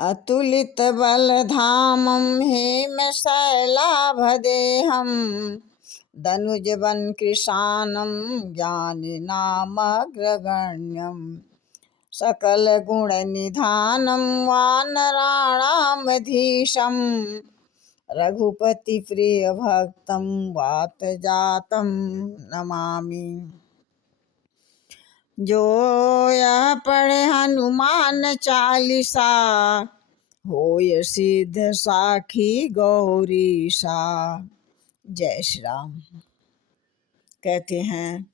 अतुलित बलधामं हेमशैलाभदेहं दनुजवन कृशानं ज्ञानिनामग्रगण्यं सकलगुणनिधानं वानराणामधीशं रघुपतिप्रियभक्तं वातजातं नमामि। जो यह पढ़े हनुमान चालीसा होय सिद्ध साखी गौरीसा। जय श्री राम। कहते हैं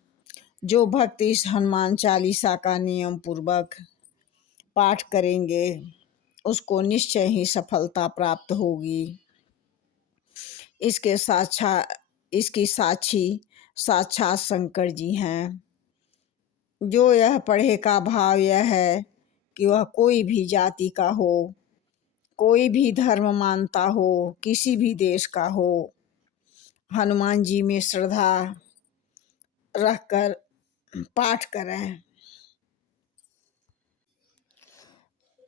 जो भक्त इस हनुमान चालीसा का नियम पूर्वक पाठ करेंगे उसको निश्चय ही सफलता प्राप्त होगी। इसकी साक्षी साक्षात शंकर जी हैं। जो यह पढ़े का भाव यह है कि वह कोई भी जाति का हो, कोई भी धर्म मानता हो, किसी भी देश का हो, हनुमान जी में श्रद्धा रखकर पाठ करें।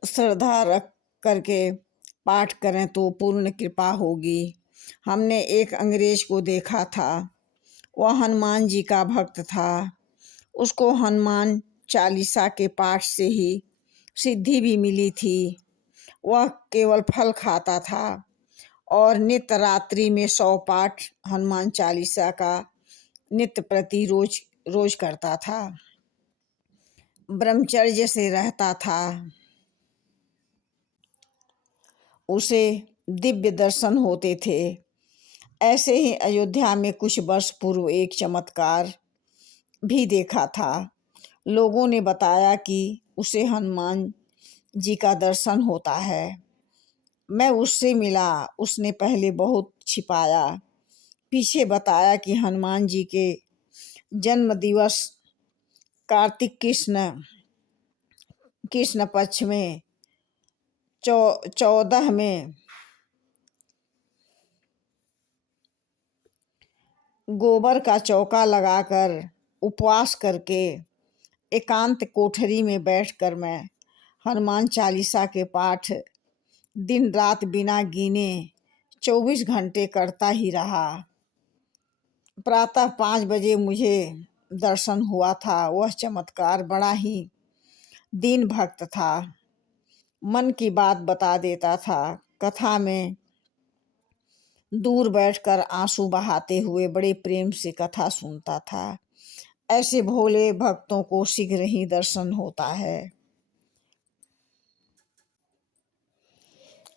श्रद्धा रख करके पाठ करें तो पूर्ण कृपा होगी। हमने एक अंग्रेज को देखा था, वह हनुमान जी का भक्त था। उसको हनुमान चालीसा के पाठ से ही सिद्धि भी मिली थी। वह केवल फल खाता था और नित्य रात्रि में 100 पाठ हनुमान चालीसा का नित्य प्रति रोज करता था। ब्रह्मचर्य से रहता था। उसे दिव्य दर्शन होते थे। ऐसे ही अयोध्या में कुछ वर्ष पूर्व एक चमत्कार भी देखा था। लोगों ने बताया कि उसे हनुमान जी का दर्शन होता है। मैं उससे मिला। उसने पहले बहुत छिपाया, पीछे बताया कि हनुमान जी के जन्म दिवस कार्तिक कृष्ण पक्ष में 14 में गोबर का चौका लगाकर उपवास करके एकांत कोठरी में बैठकर मैं हनुमान चालीसा के पाठ दिन रात बिना गिने 24 घंटे करता ही रहा। प्रातः 5 बजे मुझे दर्शन हुआ था। वह चमत्कार बड़ा ही दीन भक्त था। मन की बात बता देता था। कथा में दूर बैठकर आंसू बहाते हुए बड़े प्रेम से कथा सुनता था। ऐसे भोले भक्तों को शीघ्र ही दर्शन होता है।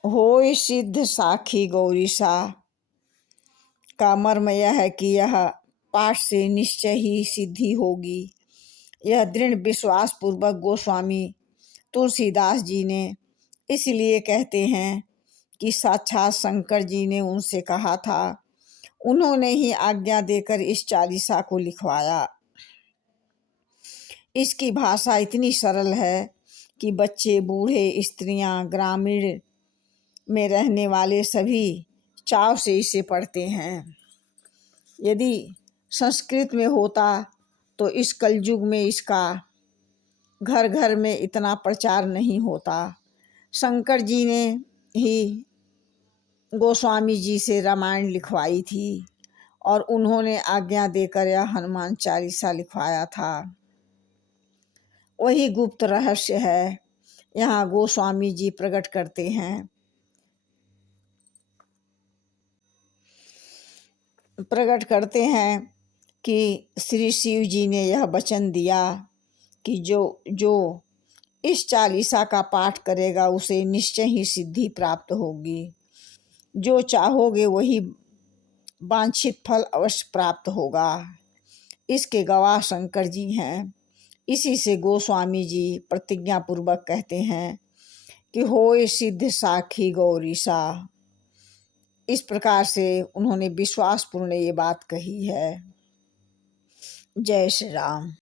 होय सिद्ध साखी गौरीसा का मर्म यह है कि यह पाठ से निश्चय ही सिद्धि होगी। यह दृढ़ विश्वास पूर्वक गोस्वामी तुलसीदास जी ने इसलिए कहते हैं कि साक्षात शंकर जी ने उनसे कहा था। उन्होंने ही आज्ञा देकर इस चालीसा को लिखवाया। इसकी भाषा इतनी सरल है कि बच्चे, बूढ़े, स्त्रियां, ग्रामीण में रहने वाले सभी चाव से इसे पढ़ते हैं। यदि संस्कृत में होता तो इस कलयुग में इसका घर घर में इतना प्रचार नहीं होता। शंकर जी ने ही गोस्वामी जी से रामायण लिखवाई थी और उन्होंने आज्ञा देकर यह हनुमान चालीसा लिखवाया था। वही गुप्त रहस्य है, यहाँ गोस्वामी जी प्रकट करते हैं। प्रकट करते हैं कि श्री शिव जी ने यह वचन दिया कि जो इस चालीसा का पाठ करेगा उसे निश्चय ही सिद्धि प्राप्त होगी। जो चाहोगे वही वांछित फल अवश्य प्राप्त होगा। इसके गवाह शंकर जी हैं। इसी से गोस्वामी जी प्रतिज्ञा पूर्वक कहते हैं कि होय सिद्ध साखी गौरीसा। इस प्रकार से उन्होंने विश्वासपूर्ण ये बात कही है। जय श्री राम।